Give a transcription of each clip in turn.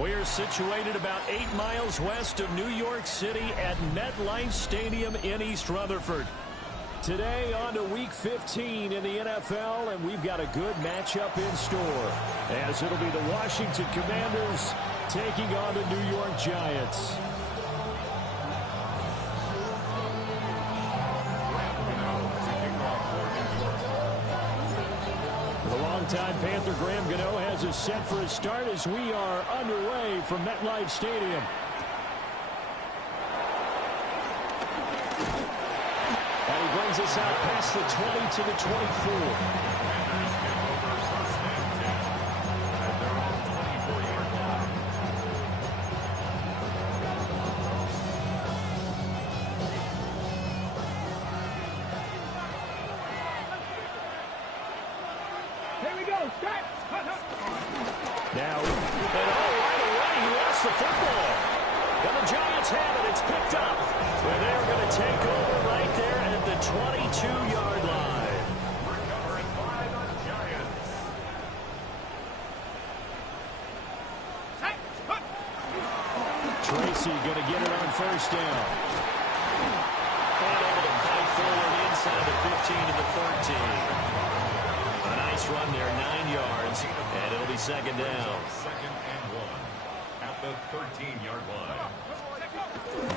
We're situated about 8 miles west of New York City at MetLife Stadium in East Rutherford. Today on to Week 15 in the NFL, and we've got a good matchup in store, as it'll be the Washington Commanders taking on the New York Giants. The longtime Panther Graham Gano has us set for a start as we are underway from MetLife Stadium. And he brings us out past the 20 to the 24. Now, and right away, he lost the football. And the Giants have it. It's picked up. And they're going to take over right there at the 22-yard line. Recovering 5 on Giants. Tracy going to get it on first down. And able to fight forward inside the 15 to the 13. A nice run there, 9 yards, and it'll be second down. Second and 1 at the 13-yard line.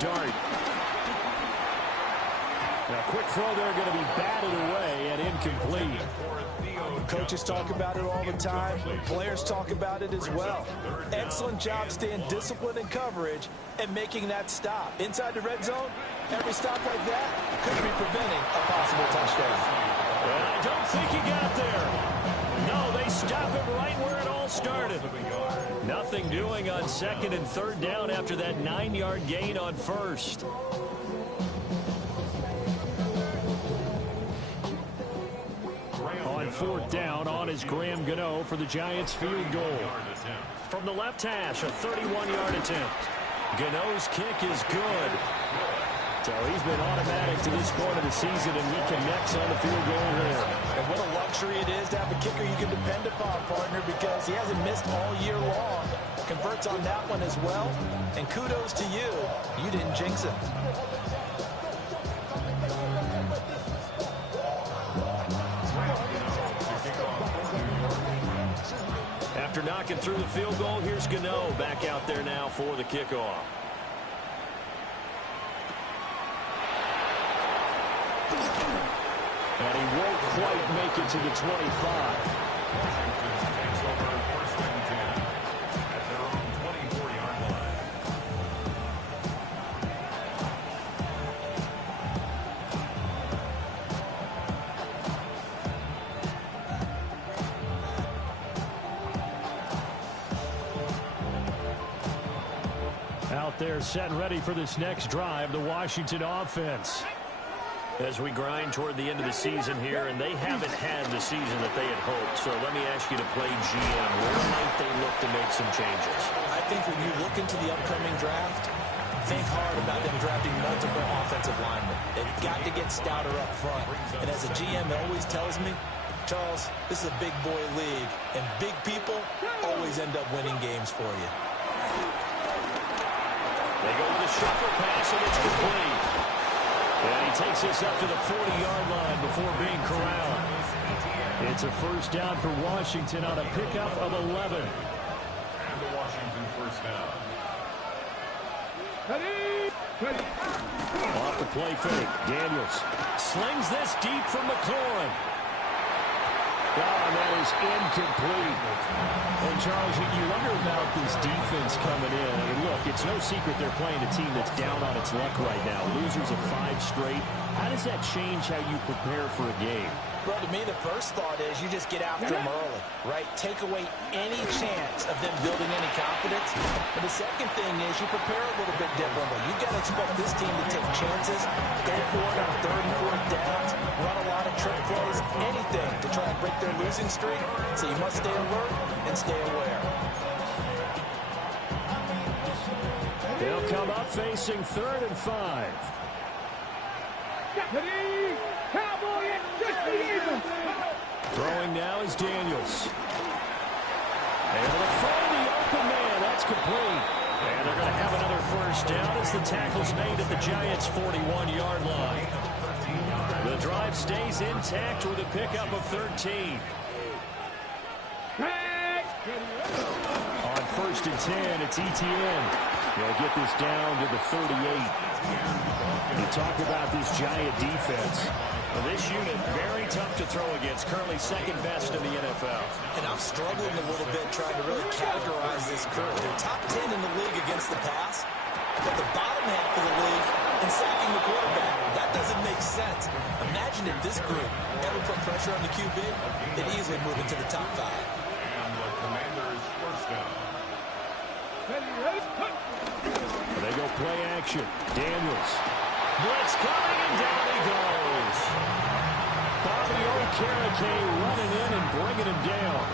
Dart. Now, quick throw there, going to be batted away and incomplete. Coaches talk about it all the time. Players talk about it as well. Excellent job staying disciplined in coverage and making that stop. Inside the red zone, every stop like that could be preventing a possible touchdown. And I don't think he got there. No, they stop him right where it all started. Nothing doing on second and third down after that 9-yard gain on first. On fourth down, on is Graham Gano for the Giants field goal. From the left hash, a 31-yard attempt. Gano's kick is good. So he's been automatic to this point of the season, and he connects on the field goal there. And what a luxury it is to have a kicker you can depend upon, partner, because he hasn't missed all year long. Converts on that one as well. And kudos to you. You didn't jinx him. After knocking through the field goal, here's Gano back out there now for the kickoff. And he won't quite make it to the 25. Out there set and ready for this next drive, the Washington offense. As we grind toward the end of the season here, and they haven't had the season that they had hoped. So let me ask you to play GM. Where might they look to make some changes? I think when you look into the upcoming draft, think hard about them drafting multiple offensive linemen. They've got to get stouter up front. And as a GM, it always tells me, Charles, this is a big boy league, and big people always end up winning games for you. They go with a shuffle pass, and it's complete. And he takes us up to the 40-yard line before being corralled. It's a first down for Washington on a pickup of 11. And the Washington first down. Off the play fake. Daniels slings this deep from McLaurin. Oh, and that is incomplete. And, Charles, you wonder about this defense coming in. I mean, look, it's no secret they're playing a team that's down on its luck right now. Losers of 5 straight. How does that change how you prepare for a game? Well, to me, the first thought is you just get after them early, right? Take away any chance of them building any confidence. And the second thing is you prepare a little bit differently. You've got to expect this team to take chances, go for it on 3rd and 4th downs, run a lot of trick plays, anything to try and break their losing streak. So you must stay alert and stay aware. They'll come up facing 3rd and 5. Throwing now is Daniels. Able to find the open man. That's It's complete. And they're going to have another first down as the tackle's made at the Giants' 41-yard line. The drive stays intact with a pickup of 13. On 1st and 10, it's Etienne. They'll get this down to the 38. You talk about this Giant defense. Well, this unit, very tough to throw against. Currently second best in the NFL. And I'm struggling a little bit trying to really categorize this group. They're top 10 in the league against the pass, but the bottom half of the league in sacking the quarterback. That doesn't make sense. Imagine if this group ever put pressure on the QB, they'd easily move into the top 5. And the Commanders' first down. They go play action. Daniels. Blitz coming, and down he goes. Bobby Okereke running in and bringing him down.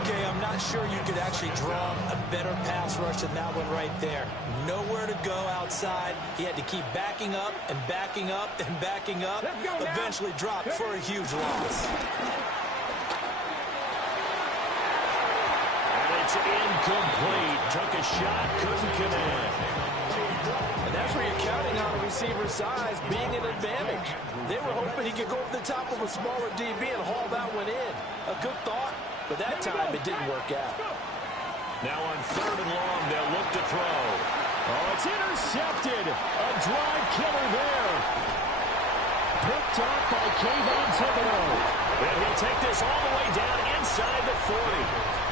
Okay, I'm not sure you could actually draw a better pass rush than that one right there. Nowhere to go outside. He had to keep backing up and backing up and backing up. Eventually dropped for a huge loss. And it's incomplete. Took a shot, couldn't connect. And that's where you're counting on a receiver's size being an advantage. They were hoping he could go over the top of a smaller DB and haul that one in. A good thought, but that time it didn't work out. Now on 3rd and long, they'll look to throw. Oh, it's intercepted. A drive killer there. Picked up by Kayvon Thibodeau. And he'll take this all the way down inside the 40.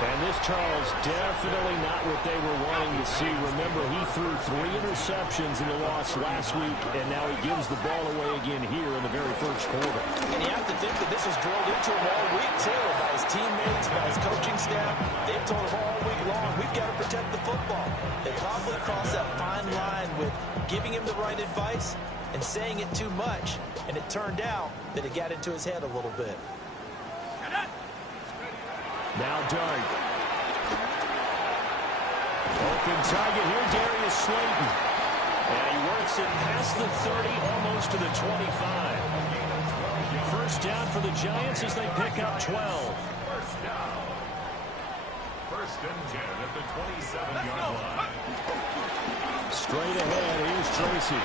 And this, Charles, definitely not what they were wanting to see. Remember, he threw 3 interceptions in the loss last week, and now he gives the ball away again here in the very first quarter. And you have to think that this was drilled into him all week, too, by his teammates, by his coaching staff. They've told him all week long, we've got to protect the football. They probably crossed that fine line with giving him the right advice and saying it too much, and it turned out that it got into his head a little bit. Now Dart. Open target here, Darius Slayton. And he works it past the 30, almost to the 25. First down for the Giants as they pick up 12. First down. 1st and 10 at the 27-yard line. Straight ahead, here's Tracy.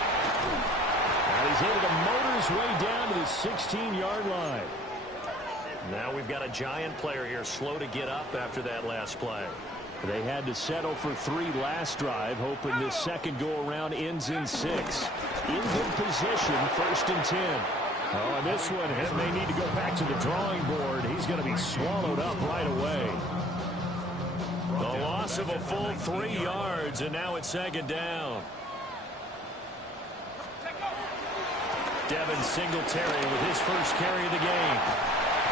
And he's able to motor his way down to the 16-yard line. Now we've got a Giant player here slow to get up after that last play. They had to settle for 3 last drive, hoping this second go-around ends in 6. In good position, 1st and 10. Oh, and this one, he may need to go back to the drawing board. He's going to be swallowed up right away. The loss of a full 3 yards, and now it's 2nd down. Devin Singletary with his first carry of the game.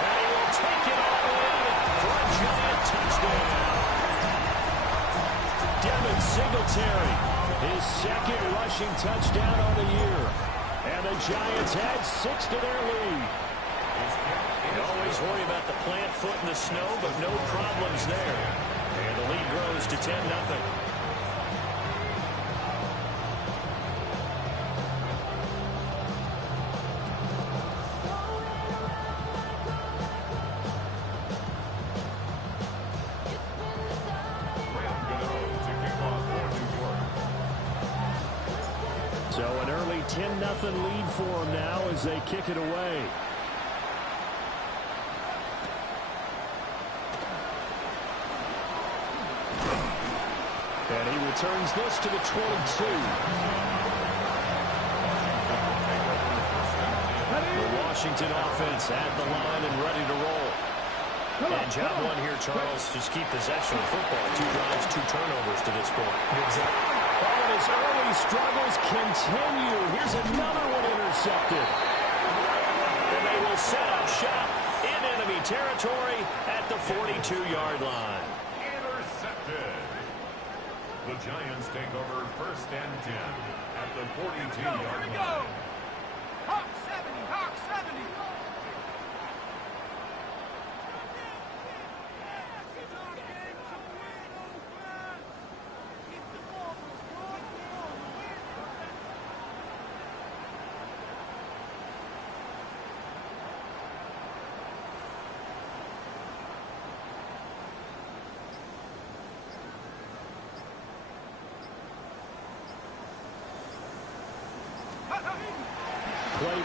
And he will take it all in for a Giant touchdown. Devin Singletary, his 2nd rushing touchdown on the year. And the Giants add 6 to their lead. You always worry about the plant foot in the snow, but no problems there. And the lead grows to 10-0. So an early 10-0 lead for them now as they kick it away. And he returns this to the 22. The Washington offense at the line and ready to roll. And job one here, Charles, just keep possession of football. 2 drives, 2 turnovers to this point. Exactly. Oh, and his early struggles continue. Here's another one intercepted. And they will set up shop in enemy territory at the 42-yard line. Intercepted. The Giants take over 1st and 10 at the 42-yard line. Hawk 70, Hawk 70.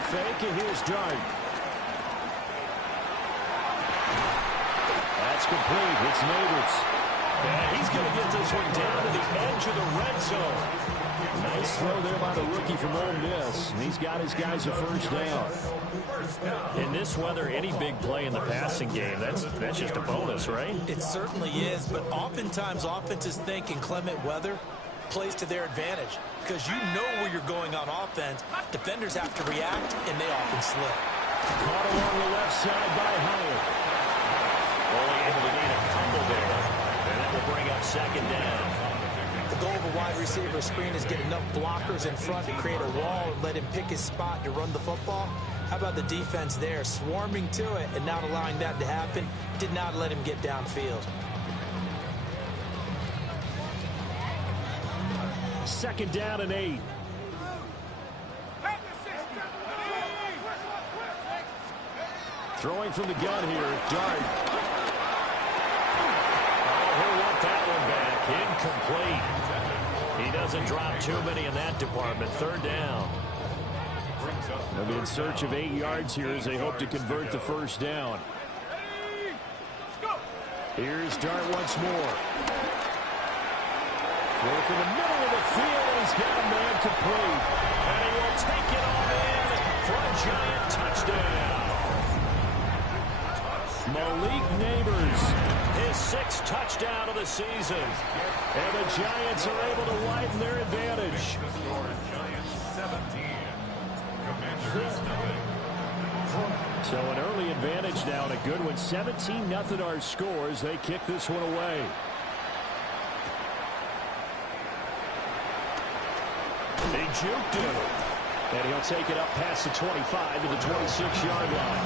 fake, and here's Dart. That's complete. It's Neighbors. And he's going to get this one down to the edge of the red zone. Nice throw there by the rookie from Ole Miss. And he's got his guys a first down. In this weather, any big play in the passing game, that's just a bonus, right? It certainly is, but oftentimes offenses think in clement weather plays to their advantage because you know where you're going on offense. Defenders have to react, and they often slip. Caught along the left side by Howard. Only able to gain a couple there, and that will bring up second down. The goal of a wide receiver screen is get enough blockers in front to create a wall and let him pick his spot to run the football. How about the defense there, swarming to it and not allowing that to happen? Did not let him get downfield. Second down and 8. Throwing from the gun here, Dart. He'll want that one back. Incomplete. He doesn't drop too many in that department. Third down. They'll be in search of 8 yards here as they hope to convert the first down. Here's Dart once more. Work in the middle of the field, and he's got a man complete. And he will take it on in for a Giant touchdown. Malik Neighbors, his 6th touchdown of the season. And the Giants are able to widen their advantage. So an early advantage now and a good one. 17-0 our scores. They kick this one away. He juked him. And he'll take it up past the 25 to the 26-yard line.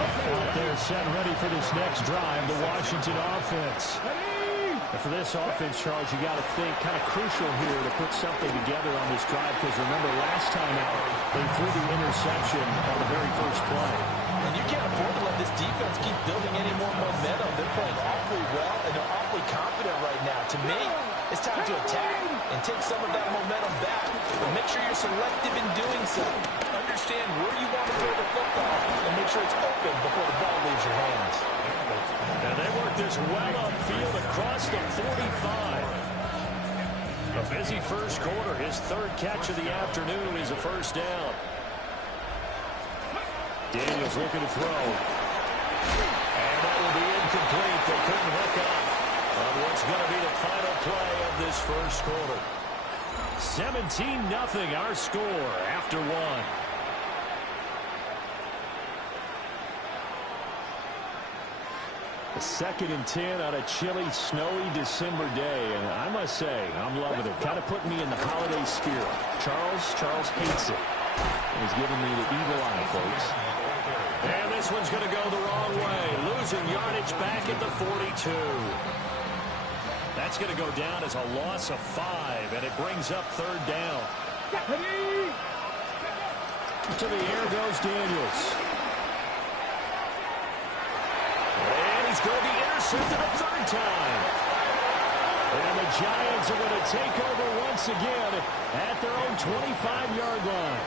Out there set ready for this next drive, the Washington offense. And for this offense, Charles, you got to think kind of crucial here to put something together on this drive because remember last time out, they threw the interception on the very first play. And you can't afford to let this defense keep building any more momentum. They're playing awfully well, and they're awfully confident right now. To me, it's time to attack and take some of that momentum back. But make sure you're selective in doing so. Understand where you want to throw the football and make sure it's open before the ball leaves your hands. And they work this well upfield across the 45. A busy first quarter. His 3rd catch of the afternoon is a first down. Daniels looking to throw. And that will be incomplete. They couldn't hook up on what's going to be the final play of this first quarter. 17-0 our score after 1. A 2nd and 10 on a chilly, snowy December day. And I must say, I'm loving it. Kind of putting me in the holiday spirit. Charles hates it. He's giving me the evil eye, folks. And this one's going to go the wrong way. Losing yardage back at the 42. That's going to go down as a loss of 5, and it brings up 3rd down. To the air goes Daniels. And he's going to be intercepted a 3rd time. And the Giants are going to take over once again at their own 25-yard line.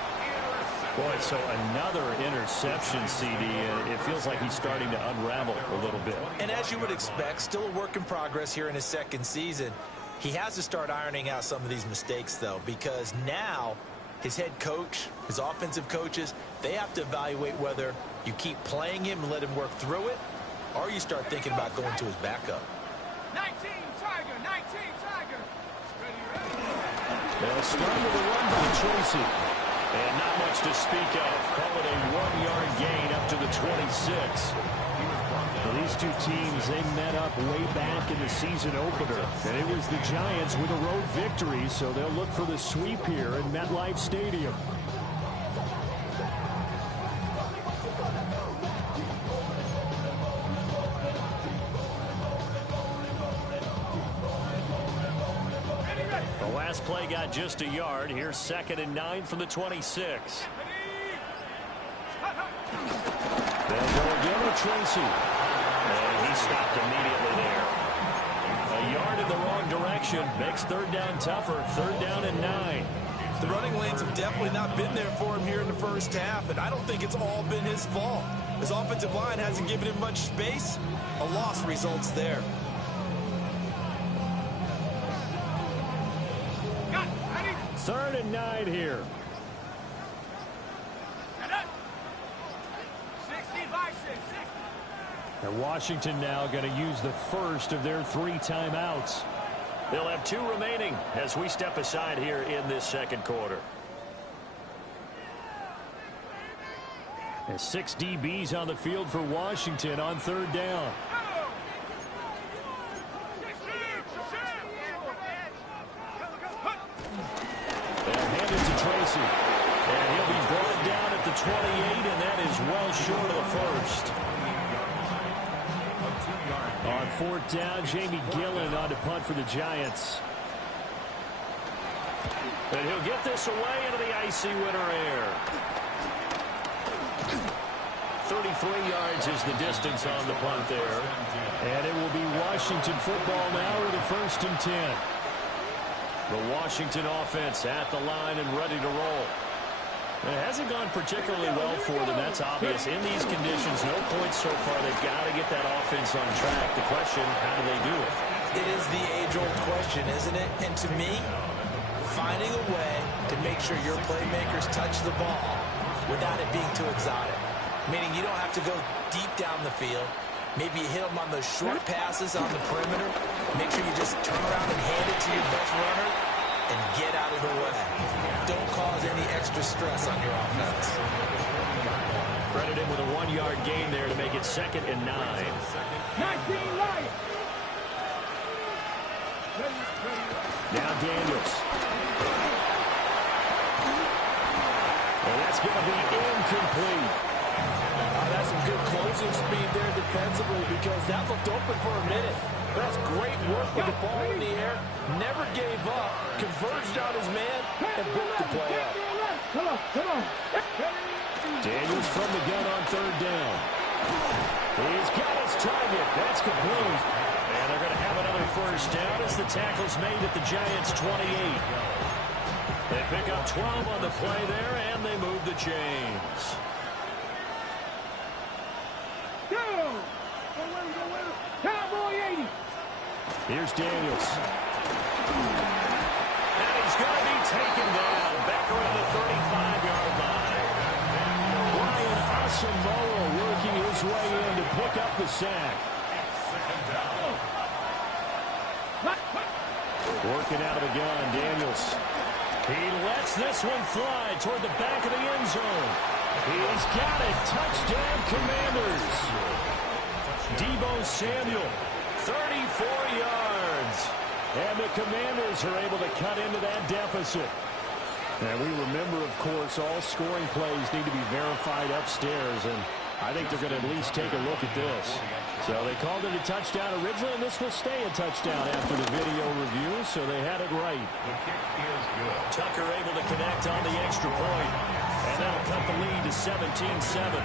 Boy, so another interception, CD. It feels like he's starting to unravel a little bit. And as you would expect, still a work in progress here in his 2nd season. He has to start ironing out some of these mistakes, though, because now his head coach, his offensive coaches, they have to evaluate whether you keep playing him and let him work through it, or you start thinking about going to his backup. 19 Tiger, 19 Tiger. They'll start with a run by Tracy. And not much to speak of. Call it a 1-yard gain up to the 26. Well, these two teams, they met up way back in the season opener. And it was the Giants with a road victory, so they'll look for the sweep here in MetLife Stadium. The last play got just a yard. Here's 2nd and 9 from the 26. They'll go again with Tracy. And he stopped immediately there. A yard in the wrong direction makes 3rd down tougher. 3rd down and 9. The running lanes have definitely not been there for him here in the first half, and I don't think it's all been his fault. His offensive line hasn't given him much space. A loss results there. Third and 9 here. 60 by 6. And Washington now going to use the first of their 3 timeouts. They'll have 2 remaining as we step aside here in this second quarter. And 6 DBs on the field for Washington on third down. They'll hand it to Tracy. And he'll be brought down at the 28, and that is well short of the first. On fourth down, Jamie Gillen on to punt for the Giants. And he'll get this away into the icy winter air. 33 yards is the distance on the punt there. And it will be Washington football now with a 1st and 10. The Washington offense at the line and ready to roll. It hasn't gone particularly well for them. That's obvious. In these conditions, no points so far. They've got to get that offense on track. The question, how do they do it? It is the age-old question, isn't it? And to me, finding a way to make sure your playmakers touch the ball without it being too exotic. Meaning you don't have to go deep down the field. Maybe you hit them on those short passes on the perimeter. Make sure you just turn around and hand it to your best runner and get out of the way. Don't cause any extra stress on your offense. Credit him with a 1-yard gain there to make it 2nd and 9. 19 right. Now Daniels. And that's going to be incomplete. That's some good closing speed there defensively because that looked open for a minute. That's great work with the ball in the air. Never gave up. Converged on his man and broke the play up. Come on. Daniels from the gun on third down. He's got his target. That's complete. And they're going to have another first down as the tackle's made at the Giants' 28. They pick up 12 on the play there, and they move the chains. Cowboy 80. Here's Daniels. And he's going to be taken down back around the 35-yard line. Ryan Asamoah working his way in to pick up the sack. Working out of the gun, Daniels. He lets this one fly toward the back of the end zone. He's got it. Touchdown, Commanders. Deebo Samuel, 34 yards. And the Commanders are able to cut into that deficit. And we remember, of course, all scoring plays need to be verified upstairs. And I think they're going to at least take a look at this. So they called it a touchdown originally, and this will stay a touchdown after the video review, so they had it right. The kick is good. Tucker able to connect on the extra point. And that'll cut the lead to 17-7.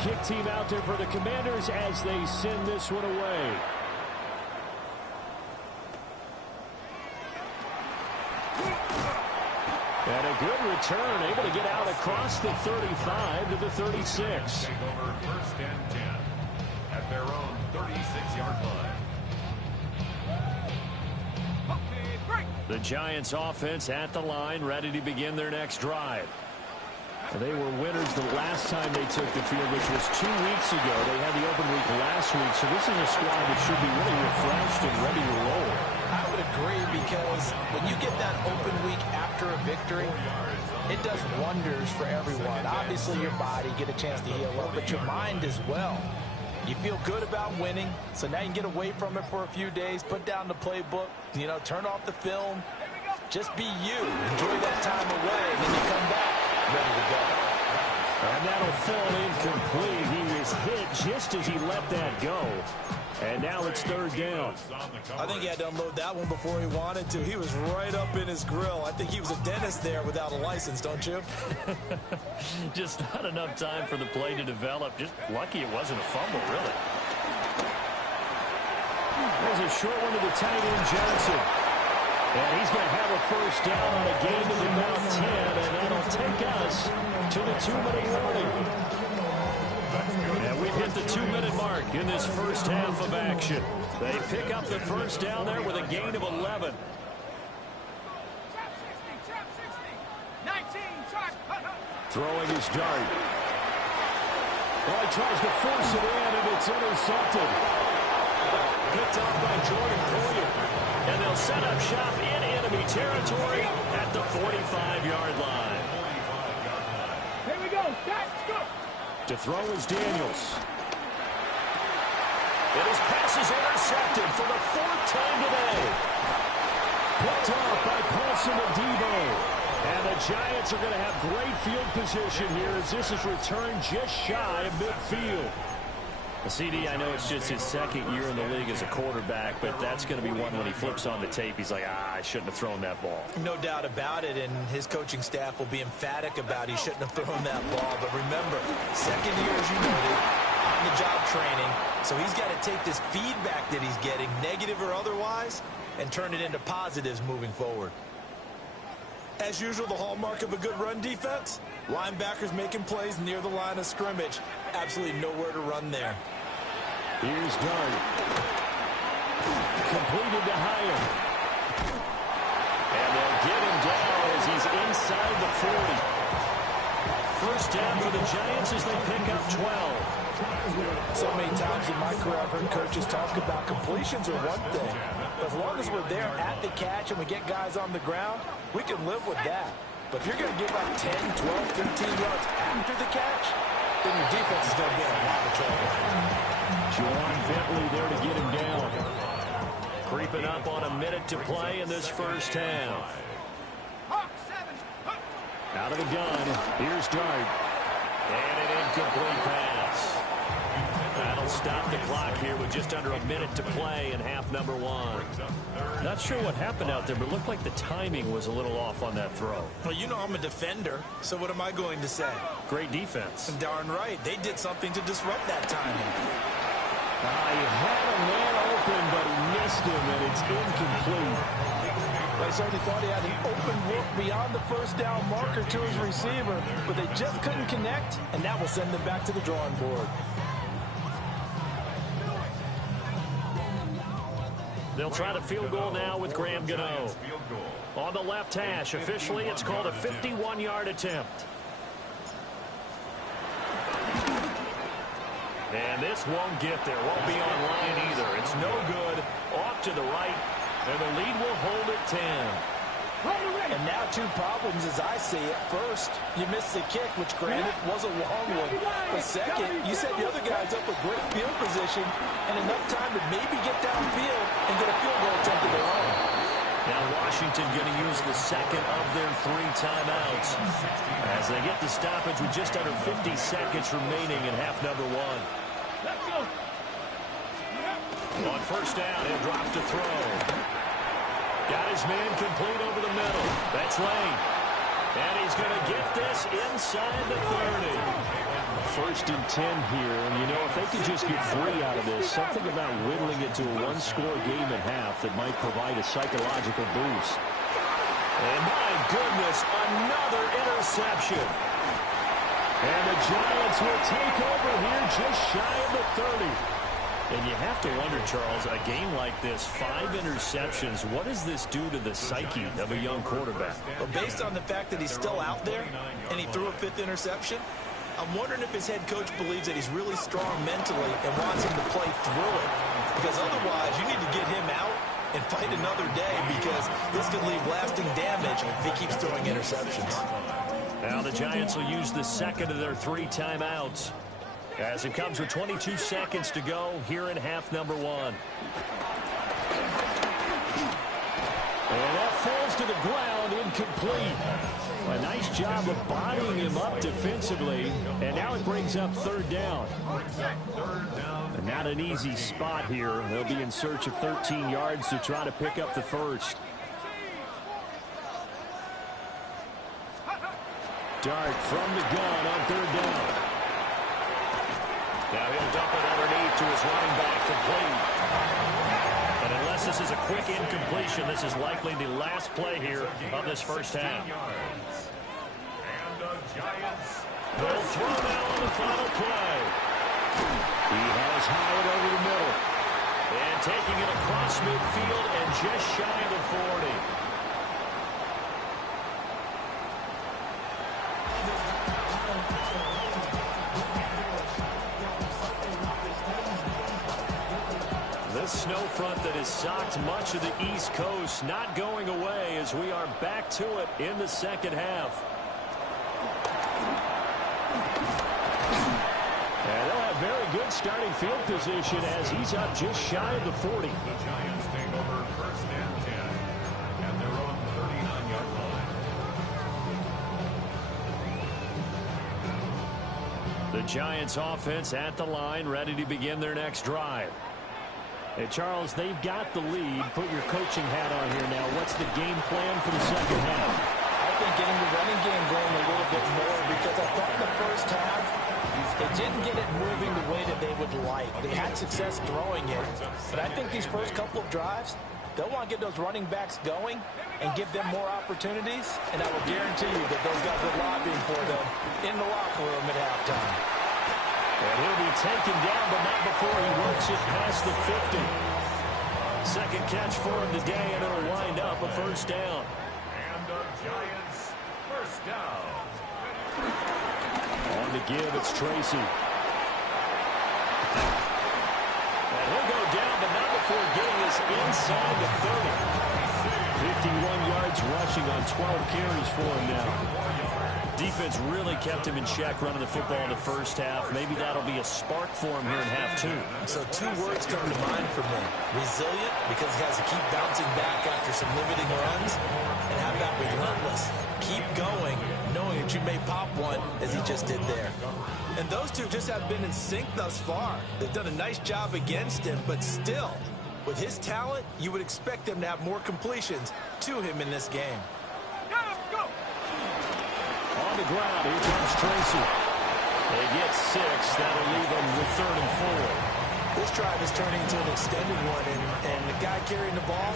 Kick team out there for the Commanders as they send this one away. And a good return, able to get out across the 35 to the 36. Take over 1st and 10 at their own 36-yard line. The Giants offense at the line, ready to begin their next drive. They were winners the last time they took the field, which was 2 weeks ago. They had the open week last week, so this is a squad that should be really refreshed and ready to roll. I would agree because when you get that open week after a victory, it does wonders for everyone. Obviously, your body, get a chance to heal up, but your mind as well. You feel good about winning, so now you can get away from it for a few days, put down the playbook, turn off the film. Just be you. Enjoy that time away, and then you come back ready to go. And that'll fall incomplete. He was hit just as he let that go. And now it's third down. I think he had to unload that one before he wanted to. He was right up in his grill. I think he was a dentist there without a license, don't you? Just not enough time for the play to develop. Just lucky it wasn't a fumble, really. There's a short one to the tight end, Johnson. And he's going to have a first down on a gain of about 10, and that'll take us to the 2-minute warning. And we've hit the 2-minute mark in this first half of action. They pick up the first down there with a gain of 11. Throwing his dart. Well, he tries to force it in, and it's intercepted. Picked off by Jordan Poyer. And they'll set up shop in enemy territory at the 45-yard line. Here we go. That's good. To throw is Daniels. And his pass is intercepted for the 4th time today. Picked off by Paulson Adebo. And the Giants are going to have great field position here as this is returned just shy of midfield. CD, I know it's just his 2nd year in the league as a quarterback, but that's going to be one when he flips on the tape. He's like, I shouldn't have thrown that ball. No doubt about it, and his coaching staff will be emphatic about he shouldn't have thrown that ball. But remember, 2nd year, as you noted, on-the-job training. So he's got to take this feedback that he's getting, negative or otherwise, and turn it into positives moving forward. As usual, the hallmark of a good run defense, linebackers making plays near the line of scrimmage. Absolutely nowhere to run there. Here's Dart. Completed to Hyatt. And they'll get him down as he's inside the 40. First down for the Giants as they pick up 12. So many times in my career, I've heard coaches talk about completions are one thing. But as long as we're there at the catch and we get guys on the ground, we can live with that. But if you're going to give up 10, 12, 15 yards after the catch, then your defense is going to be in a lot of trouble. John Bentley there to get him down. Creeping up on a minute to play in this first half. Out of the gun, here's Dart. And an incomplete pass. That'll stop the clock here with just under a minute to play in half number 1. Not sure what happened out there, but it looked like the timing was a little off on that throw. Well, you know I'm a defender, so what am I going to say? Great defense. Darn right. They did something to disrupt that timing. He had a man open, but he missed him, and it's incomplete. They certainly thought he had an open look beyond the first down marker to his receiver, but they just couldn't connect, and that will send them back to the drawing board. They'll try the field goal now with Graham Gano. On the left hash, officially it's called a 51-yard attempt. And this won't get there, won't be on line either. It's no good, off to the right, and the lead will hold at 10. And now 2 problems as I see it. First, you missed the kick, which granted was a long one. But second, you set the other guys up with great field position and enough time to maybe get downfield and get a field goal attempt of their own. Now Washington going to use the second of their 3 timeouts as they get the stoppage with just under 50 seconds remaining in half number 1. Let's go. On first down, he'll drop to throw. Got his man complete over the middle. That's Lane. And he's going to get this inside the 30. First and 10 here, and you know, if they could just get 3 out of this, something about whittling it to a 1-score game at half that might provide a psychological boost. And my goodness, another interception. And the Giants will take over here just shy of the 30. And you have to wonder, Charles, a game like this, 5 interceptions, what does this do to the psyche of a young quarterback? But based on the fact that he's still out there and he threw a 5th interception, I'm wondering if his head coach believes that he's really strong mentally and wants him to play through it. Because otherwise, you need to get him out and fight another day, because this could leave lasting damage if he keeps throwing interceptions. Now the Giants will use the second of their 3 timeouts as it comes with 22 seconds to go here in half number 1. And that falls to the ground, incomplete. A nice job of bodying him up defensively, and now it brings up 3rd down. And not an easy spot here. They'll be in search of 13 yards to try to pick up the first. Dart from the gun on 3rd down. Now he'll dump it underneath to his running back, complete. And And unless this is a quick incompletion, this is likely the last play here of this first half. And the Giants. They'll throw now on the final play. He has Hyatt over the middle. And taking it across midfield and just shy of the 40. This snow front that has socked much of the East Coast not going away as we are back to it in the second half. And they'll have very good starting field position as he's up just shy of the 40. The Giants take over first and 10 at their own 39-yard line. The Giants offense at the line, ready to begin their next drive. And Charles, they've got the lead. Put your coaching hat on here now. What's the game plan for the second half? I think getting the running game going a little bit more, because I thought in the first half they didn't get it moving the way that they would like. They had success throwing it, but I think these first couple of drives, they'll want to get those running backs going and give them more opportunities, and I will guarantee you that those guys are lobbying for them in the locker room at halftime. And he'll be taken down, but not before he works it past the 50. Second catch for him today, and it'll wind up a first down. And the Giants first down. On the give, it's Tracy. And he'll go down, but not before getting us inside the 30. 51 yards rushing on 12 carries for him now. Defense really kept him in check running the football in the first half. Maybe that'll be a spark for him here in half two. So two words come to mind for me. Resilient, because he has to keep bouncing back after some limiting runs. And how about relentless? Keep going, knowing that you may pop one, as he just did there. And those two just have been in sync thus far. They've done a nice job against him, but still, with his talent, you would expect them to have more completions to him in this game. On the ground, here comes Tracy. They get 6. That'll leave them with 3rd and 4. This drive is turning into an extended one, and the guy carrying the ball,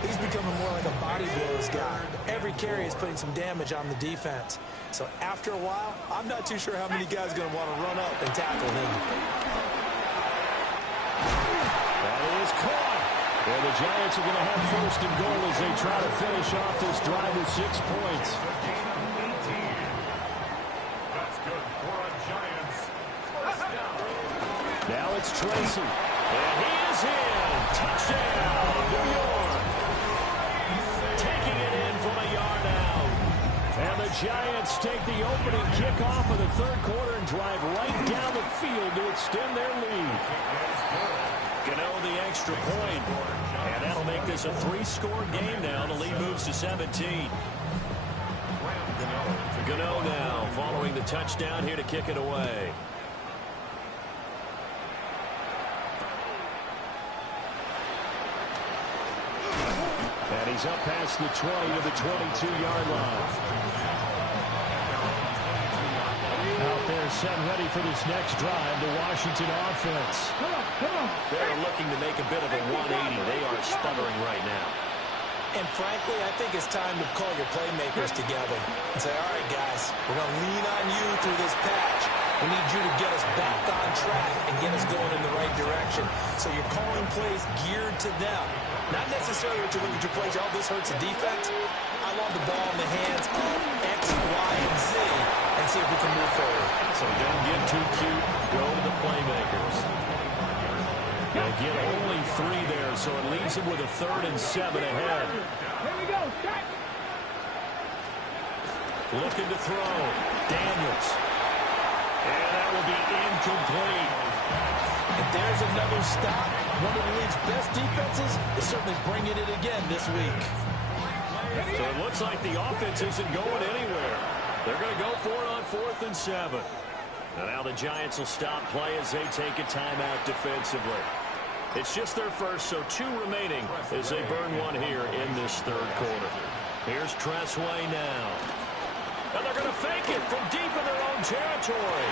he's becoming more like a body blows guy. Every carry is putting some damage on the defense. So after a while, I'm not too sure how many guys are going to want to run up and tackle him. That is caught. And the Giants are going to have first and goal as they try to finish off this drive with 6 points. Now it's Tracy. And he is in. Touchdown, New York. Taking it in from a yard out. And the Giants take the opening kickoff of the third quarter and drive right down the field to extend their lead. Gano the extra point. And that'll make this a 3-score game now. The lead moves to 17. Gano now following the touchdown here to kick it away. And he's up past the 20 to the 22-yard line. Out there set ready for this next drive, the Washington offense. They're looking to make a bit of a 180. They are sputtering right now. And frankly, I think it's time to call your playmakers together and say, all right, guys, we're going to lean on you through this patch. We need you to get us back on track and get us going in the right direction. So you're calling plays geared to them. Not necessarily what you look at your plays, oh, this hurts the defense. I want the ball in the hands of X, Y, and Z and see if we can move forward. So don't get too cute. Go to the playmakers. They get only 3 there, so it leaves them with a 3rd and 7 ahead. Here we go. Start. Looking to throw. Daniels. And that will be incomplete. And there's another stop. One of the league's best defenses is certainly bringing it again this week. So it looks like the offense isn't going anywhere. They're going to go for it on 4th and 7. And now the Giants will stop play as they take a timeout defensively. It's just their first, so 2 remaining as they burn one here in this third quarter. Here's Tressway now. And they're going to fake it from deep in their own territory.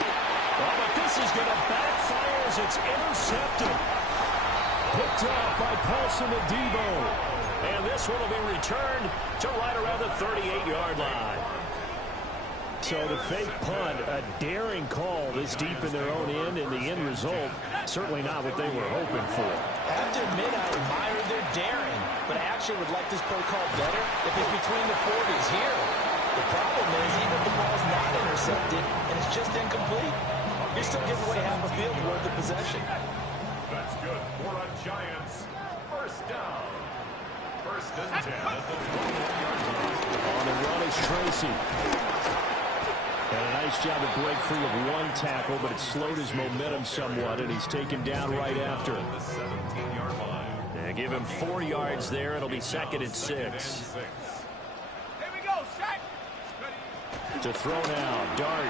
Oh, but this is going to backfire as it's intercepted. Picked off by Paulson Adebo. And this one will be returned to right around the 38-yard line. So the fake punt, a daring call this deep in their own end, and the end result, certainly not what they were hoping for. I have to admit, I admire their daring, but I actually would like this play called better if it's between the 40s here. The problem is, even if the ball's not intercepted and it's just incomplete, you're still giving away half a field worth of possession. That's good for a Giants first down. First and 10 at the 21-yard line. On the run is Tracy. And a nice job to break free of one tackle, but it slowed his momentum somewhat, and he's taken down right after. The 17-yard line. And give him 4 yards there. It'll be 2nd and 6. Here we go, sack. To throw now, Dart.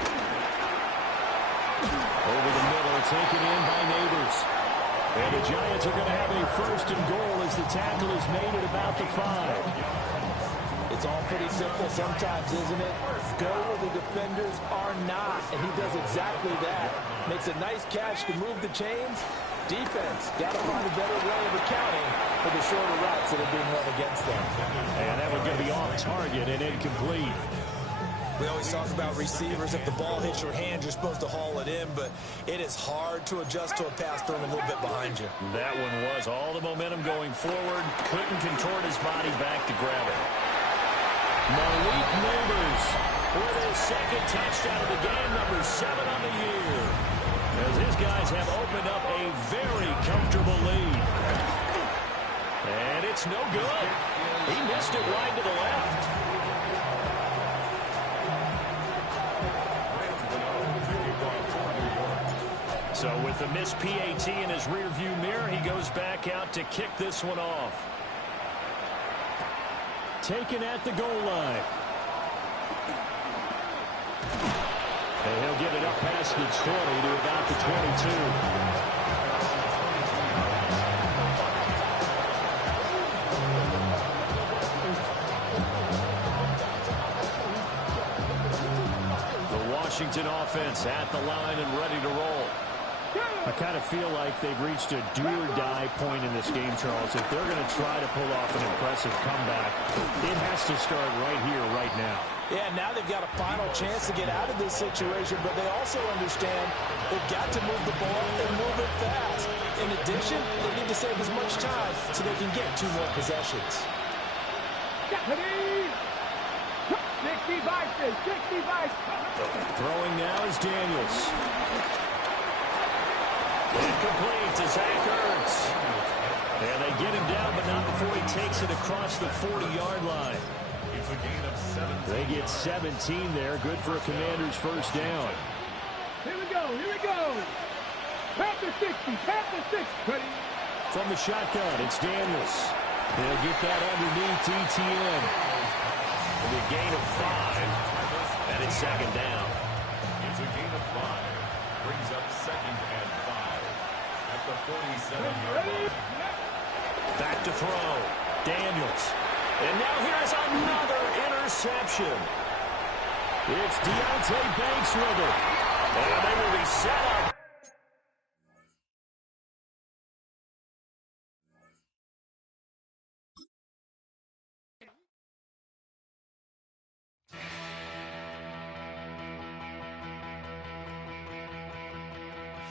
Over the middle, taken in by Neighbors. And the Giants are going to have a 1st and goal as the tackle is made at about the 5. It's all pretty simple sometimes, isn't it? Go where the defenders are not, and he does exactly that. Makes a nice catch to move the chains. Defense got to find a better way of accounting for the shorter routes that are being run against them. And that one's going to be off target and incomplete. We always talk about receivers. If the ball hits your hand, you're supposed to haul it in, but it is hard to adjust to a pass thrown a little bit behind you. That one was all the momentum going forward. Couldn't contort his body back to grab it. Malik Neighbors With his 2nd touchdown of the game, number 7 on the year. As his guys have opened up a very comfortable lead. And it's no good. He missed it wide to the left. So with the missed PAT in his rearview mirror, he goes back out to kick this one off. taken at the goal line. And he'll get it up past the 20 to about the 22. Washington offense at the line and ready to roll. I kind of feel like they've reached a do-or-die point in this game, Charles. If they're going to try to pull off an impressive comeback, it has to start right here, right now. Yeah, now they've got a final chance to get out of this situation, but they also understand they've got to move the ball and move it fast. In addition, they need to save as much time so they can get 2 more possessions. 65. Throwing now is Daniels. Incomplete to Zach Ertz. And they get him down, but not before he takes it across the 40-yard line. It's a gain of 17. They get 17 there. Good for a Commander's first down. Here we go. Panther 60. Ready? From the shotgun, it's Daniels. They'll get that underneath ETN. It'll be a gain of 5, and it's 2nd down. It's a gain of 5. Brings up 2nd and 5 at the 47-yard line. Back to throw. Daniels. And now here's another interception. It's Deontay Banks with it. And they will be set